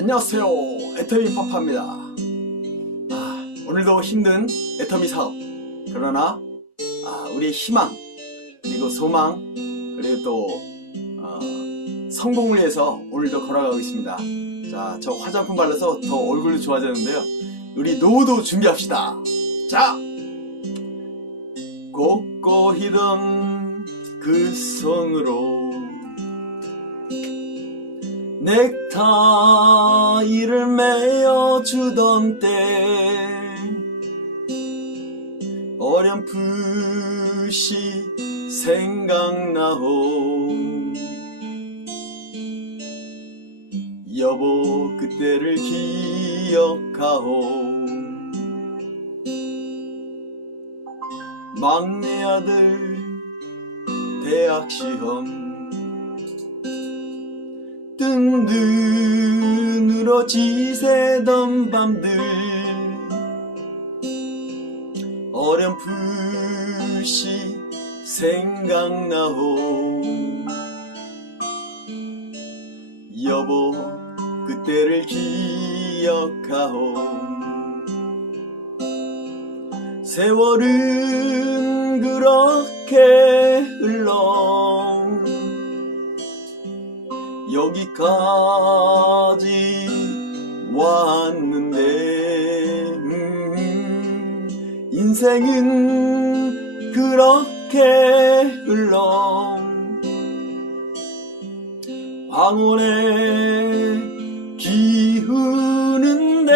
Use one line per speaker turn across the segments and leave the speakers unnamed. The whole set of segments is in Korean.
안녕하세요. 애터미 파파입니다. 아, 오늘도 힘든 애터미 사업. 그러나 아, 우리의 희망 그리고 소망 그리고 또 어, 성공을 위해서 오늘도 걸어가고 있습니다. 자, 저 화장품 발라서 더 얼굴도 좋아졌는데요. 우리 노후도 준비합시다. 자, 꽃꼬이던 그 성으로 넥타이를 메어주던 때 어렴풋이 생각나오. 여보 그때를 기억하오. 막내 아들 대학 시험 뜬 눈으로 지새던 밤들. 어렴풋이 생각나오. 여보 그때를 기억하오. 세월은 여기까지 왔는데 음, 인생은 그렇게 흘러. 황혼에 기우는데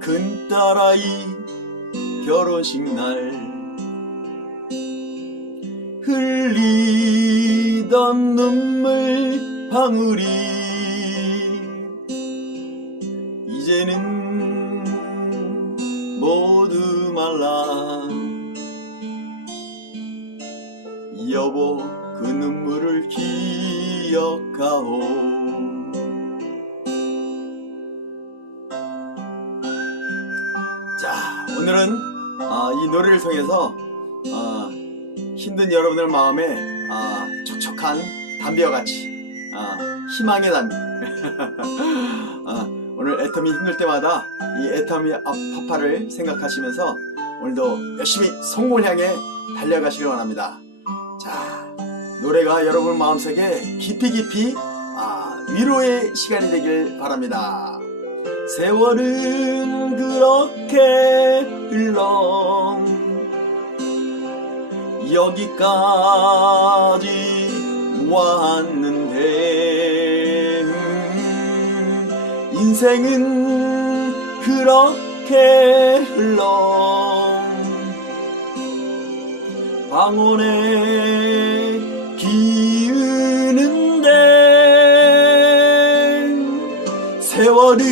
큰 딸아이 결혼식 날 흘리던 눈물 방울이 이제는 모두 말라. 여보 그 눈물을 기억하오. 자 오늘은 아, 이 노래를 통해서 아, 힘든 여러분들 마음에 아, 촉촉한 담비와 같이 아, 희망의 담비 아, 오늘 애터미 힘들 때마다 이 애터미 파파를 생각하시면서 오늘도 열심히 성공을 향해 달려가시길 원합니다. 자 노래가 여러분 마음속에 깊이 깊이 아, 위로의 시간이 되길 바랍니다. 세월은 그렇게 흘러 여기까지 왔는데. 음, 인생은 그렇게 흘러. 방언에 기우는데. 세월은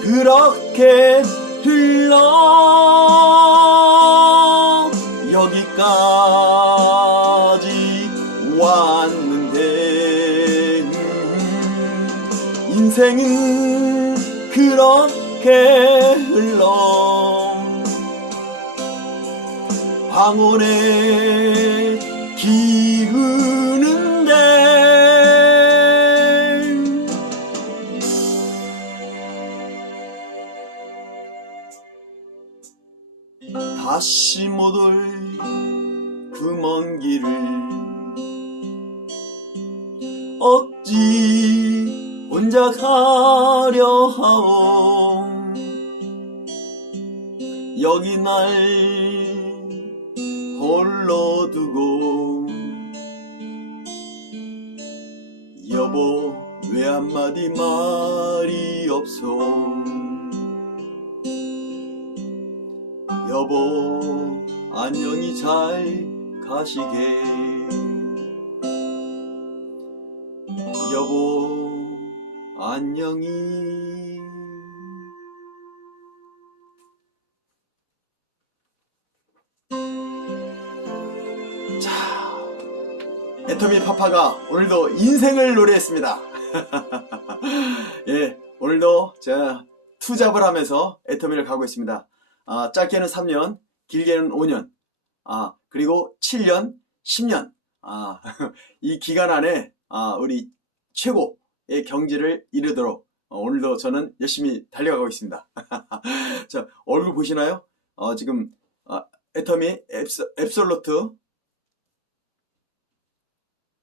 그렇게 인생은 그렇게 흘러 황혼에 기우는데 다시 못 올 그 먼 길을 어찌 혼자 가려 하오 여기 날 홀로 두고. 여보 왜 한마디 말이 없소? 여보 안녕히 잘 가시게 안녕히. 자 애터미 파파가 오늘도 인생을 노래했습니다. 예 오늘도 제가 투잡을 하면서 애터미를 가고 있습니다. 아, 짧게는 3년, 길게는 5년, 아, 그리고 7년, 10년, 아, 이 기간 안에 아, 우리 최고의 경지를 이루도록 어, 오늘도 저는 열심히 달려가고 있습니다. 자, 얼굴 보시나요? 어, 지금 아, 애터미 앱솔루트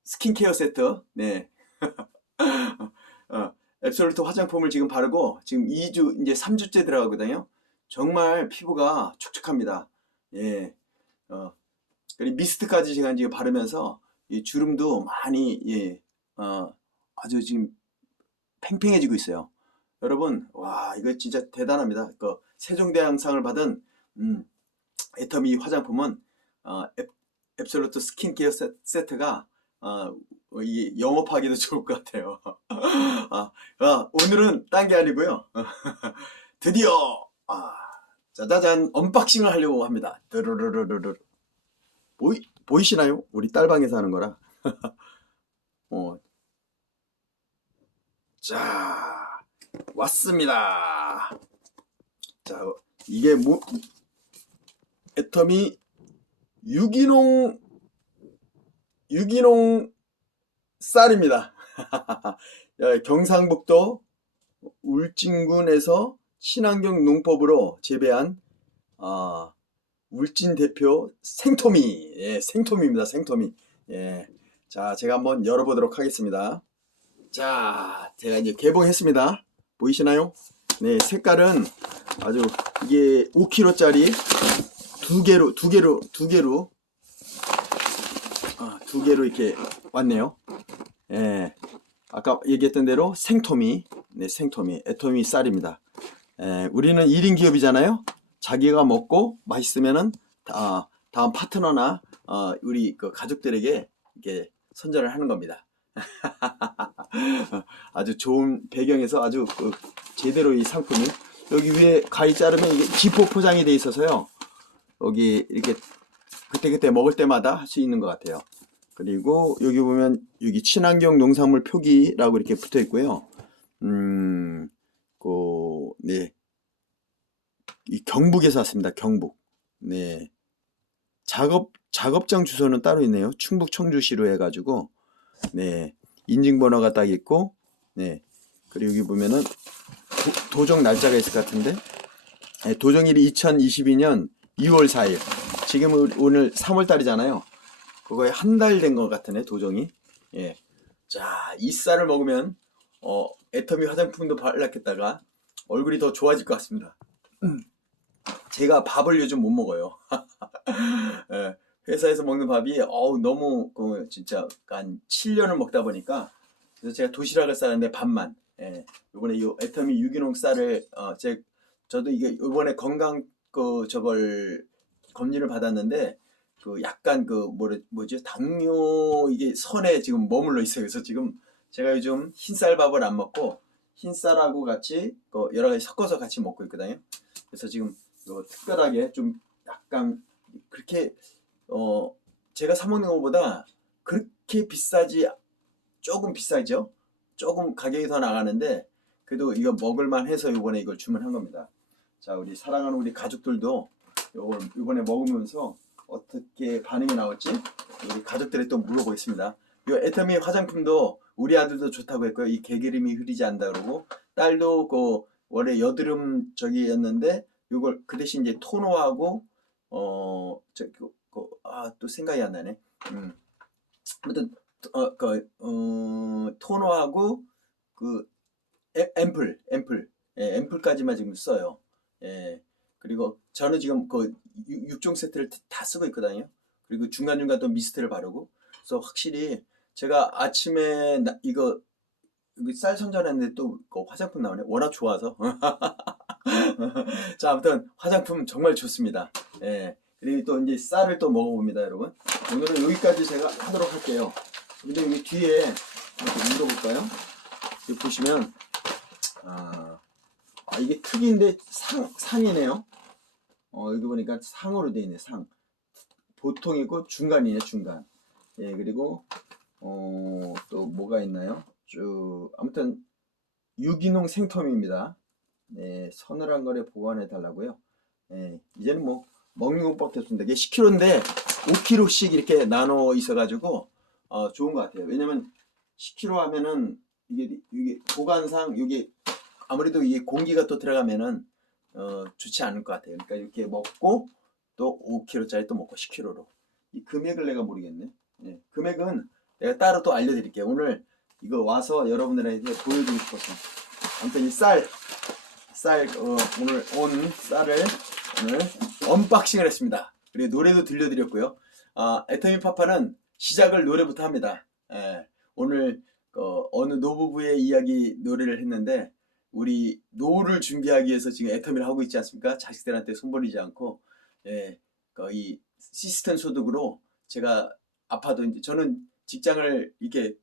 스킨케어 세트. 네. 어, 앱솔루트 화장품을 지금 바르고 지금 2주 이제 3주째 들어가거든요. 정말 피부가 촉촉합니다. 예. 어, 그리고 미스트까지 제가 이제 바르면서 이 주름도 많이 예. 어, 아주 지금 팽팽해지고 있어요. 여러분, 와, 이거 진짜 대단합니다. 그 세종대왕상을 받은 음, 애터미 화장품은 어, 앱, 앱솔루트 스킨케어 세, 세트가 어, 이 영업하기도 좋을 것 같아요. 아, 아, 오늘은 딴 게 아니고요. 드디어 아, 짜자잔 언박싱을 하려고 합니다. 드르르르르르. 보이 보이시나요? 우리 딸방에서 하는 거라. 어. 자, 왔습니다. 자, 이게 뭐 애터미 유기농 유기농 쌀입니다. 야, 경상북도 울진군에서 친환경 농법으로 재배한 아, 울진 대표 생토미, 예, 생토미입니다. 생토미. 예. 자, 제가 한번 열어보도록 하겠습니다. 자, 제가 이제 개봉했습니다. 보이시나요? 네, 색깔은 아주 이게 5kg짜리 두 개로, 두 개로, 두 개로, 아, 두 개로 이렇게 왔네요. 예. 아까 얘기했던 대로 생토미, 네, 생토미, 애토미 쌀입니다. 예, 우리는 1인 기업이잖아요. 자기가 먹고 맛있으면은 다, 다음 파트너나 어, 우리 그 가족들에게 이렇게 선전을 하는 겁니다. 아주 좋은 배경에서 아주 그 제대로 이 상품이 여기 위에 가위 자르면 이게 지포 포장이 돼 있어서요. 여기 이렇게 그때그때 먹을 때마다 할 수 있는 것 같아요. 그리고 여기 보면 여기 친환경 농산물 표기라고 이렇게 붙어 있고요. 음, 그, 네. 이 경북에서 왔습니다. 경북. 네. 작업, 작업장 주소는 따로 있네요. 충북 청주시로 해가지고, 네. 인증번호가 딱 있고, 네. 그리고 여기 보면은 도, 정 날짜가 있을 것 같은데, 네, 도정일이 2022년 2월 4일. 지금 은 오늘 3월 달이잖아요. 그거에 한 달 된 것 같으네, 도정이. 예. 자, 이 쌀을 먹으면, 어, 애터미 화장품도 발랐겠다가 얼굴이 더 좋아질 것 같습니다. 음. 제가 밥을 요즘 못 먹어요. 예, 회사에서 먹는 밥이 어우 너무 그 진짜 한 7년을 먹다 보니까 그래서 제가 도시락을 싸는데 밥만. 예, 이번에 이 애터미 유기농 쌀을 어, 제 저도 이게 이번에 건강 그 저걸 검진을 받았는데 그 약간 그 뭐래 뭐지 당뇨 이게 선에 지금 머물러 있어요. 그래서 지금 제가 요즘 흰쌀밥을 안 먹고 흰쌀하고 같이 그 여러 가지 섞어서 같이 먹고 있거든요. 그래서 지금 요 특별하게 좀 약간 그렇게 어 제가 사 먹는 것보다 그렇게 비싸지 조금 비싸죠. 조금 가격이 더 나가는데 그래도 이거 먹을만 해서 이번에 이걸 주문한 겁니다. 자 우리 사랑하는 우리 가족들도 이걸 이번에 먹으면서 어떻게 반응이 나올지 우리 가족들이 또 물어보겠습니다. 이 애터미 화장품도 우리 아들도 좋다고 했고요. 이 개기름이 흐리지 않다 그러고 딸도 그 원래 여드름 저기였는데 이걸 그 대신 이제 토너하고 어저그 아 또 생각이 안 나네. 음. 아무튼 어 그 어, 토너하고 그 앰- 앰플 앰플 예, 앰플까지만 지금 써요. 예. 그리고 저는 지금 그 6종 세트를 다 쓰고 있거든요. 그리고 중간중간 또 미스트를 바르고 그래서 확실히 제가 아침에 나- 이거 쌀 선전했는데 또그 화장품 나오네. 워낙 좋아서. 자, 아무튼 화장품 정말 좋습니다. 예. 그리고 또 이제 쌀을 또 먹어봅니다, 여러분. 오늘은 여기까지 제가 하도록 할게요. 근데 여기 뒤에 이렇게 물어볼까요? 여기 보시면 아, 아, 이게 특이인데 상 상이네요. 어, 여기 보니까 상으로 돼 있네, 상. 보통이고 중간이네, 중간. 예, 그리고 어, 또 뭐가 있나요? 쭉 아무튼 유기농 생텀입니다. 네, 서늘한 거래 보관해 달라고요. 네, 이제는 뭐 먹는 것밖에 없습니다. 이게 10kg인데 5kg씩 이렇게 나눠 있어가지고 어, 좋은 것 같아요. 왜냐면 10kg 하면은 이게 이게 보관상 이게 아무래도 이게 공기가 또 들어가면은 어, 좋지 않을 것 같아요. 그러니까 이렇게 먹고 또 5kg짜리 또 먹고 10kg로 이 금액을 내가 모르겠네. 예, 금액은 내가 따로 또 알려드릴게요. 오늘 이거 와서 여러분들에게 보여드리고 싶어서 아무튼 이 쌀 쌀, 어, 오늘 온 쌀을 오늘 언박싱을 했습니다. 그리고 노래도 들려드렸고요. 아, 애터미 파파는 시작을 노래부터 합니다. 예, 오늘 어, 어느 노부부의 이야기 노래를 했는데 우리 노후를 준비하기 위해서 지금 애터미를 하고 있지 않습니까? 자식들한테 손버리지 않고 예, 이 시스템 소득으로 제가 아파도 이제 저는 직장을 이렇게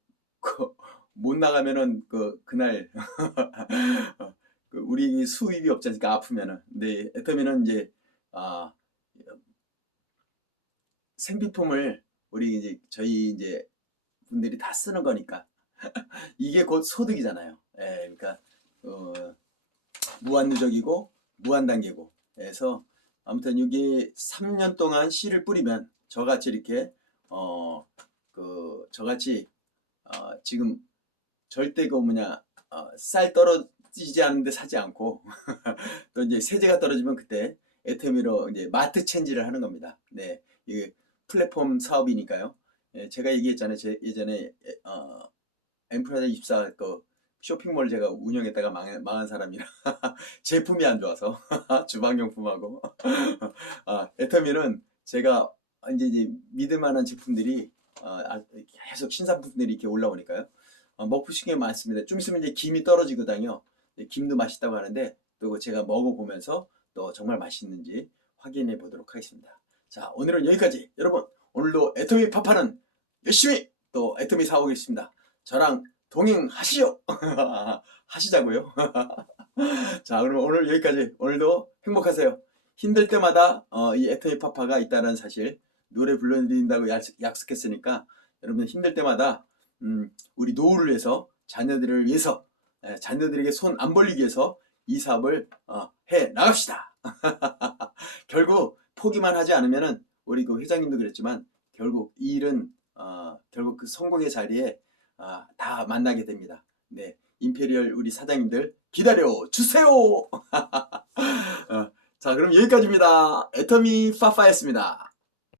그, 못 나가면은 그 그날 그 우리 수입이 없지 않습니까? 아프면은. 근데 애터미는 이제 아 생비품을 우리 이제 저희 이제 분들이 다 쓰는 거니까 이게 곧 소득이잖아요. 예, 그러니까 어, 무한 누적이고 무한 단계고. 그래서 아무튼 이게 3년 동안 씨를 뿌리면 저같이 이렇게 어 그 저같이 어, 지금 절대 그 뭐냐 어, 쌀 떨어 지지 않는데 사지 않고 또 이제 세제가 떨어지면 그때 애터미로 이제 마트 체인지를 하는 겁니다. 네, 이 플랫폼 사업이니까요. 예, 제가 얘기했잖아요. 제 예전에 어, 엠프라자 24 그 쇼핑몰 제가 운영했다가 망한, 망한 사람이라 제품이 안 좋아서 주방용품하고 아, 애터미는 제가 이제, 이제 믿을 만한 제품들이 어, 아, 계속 신상품들이 이렇게 올라오니까요. 어, 게 많습니다. 좀 있으면 이제 김이 떨어지거든요. 네, 김도 맛있다고 하는데 또 제가 먹어보면서 또 정말 맛있는지 확인해 보도록 하겠습니다. 자 오늘은 여기까지 여러분 오늘도 애터미 파파는 열심히 또 애터미 사오겠습니다. 저랑 동행하시죠. 하시자고요. 자 그럼 오늘 여기까지 오늘도 행복하세요. 힘들 때마다 어, 이 애터미 파파가 있다는 사실 노래 불러드린다고 약속, 했으니까 여러분 힘들 때마다 음, 우리 노후를 위해서 자녀들을 위해서 에, 자녀들에게 손 안 벌리기 위해서 이 사업을 어, 해 나갑시다. 결국 포기만 하지 않으면은 우리 그 회장님도 그랬지만 결국 이 일은 어, 결국 그 성공의 자리에 아, 다 만나게 됩니다. 네, 임페리얼 우리 사장님들 기다려 주세요. 어, 자, 그럼 여기까지입니다. 애터미 파파였습니다.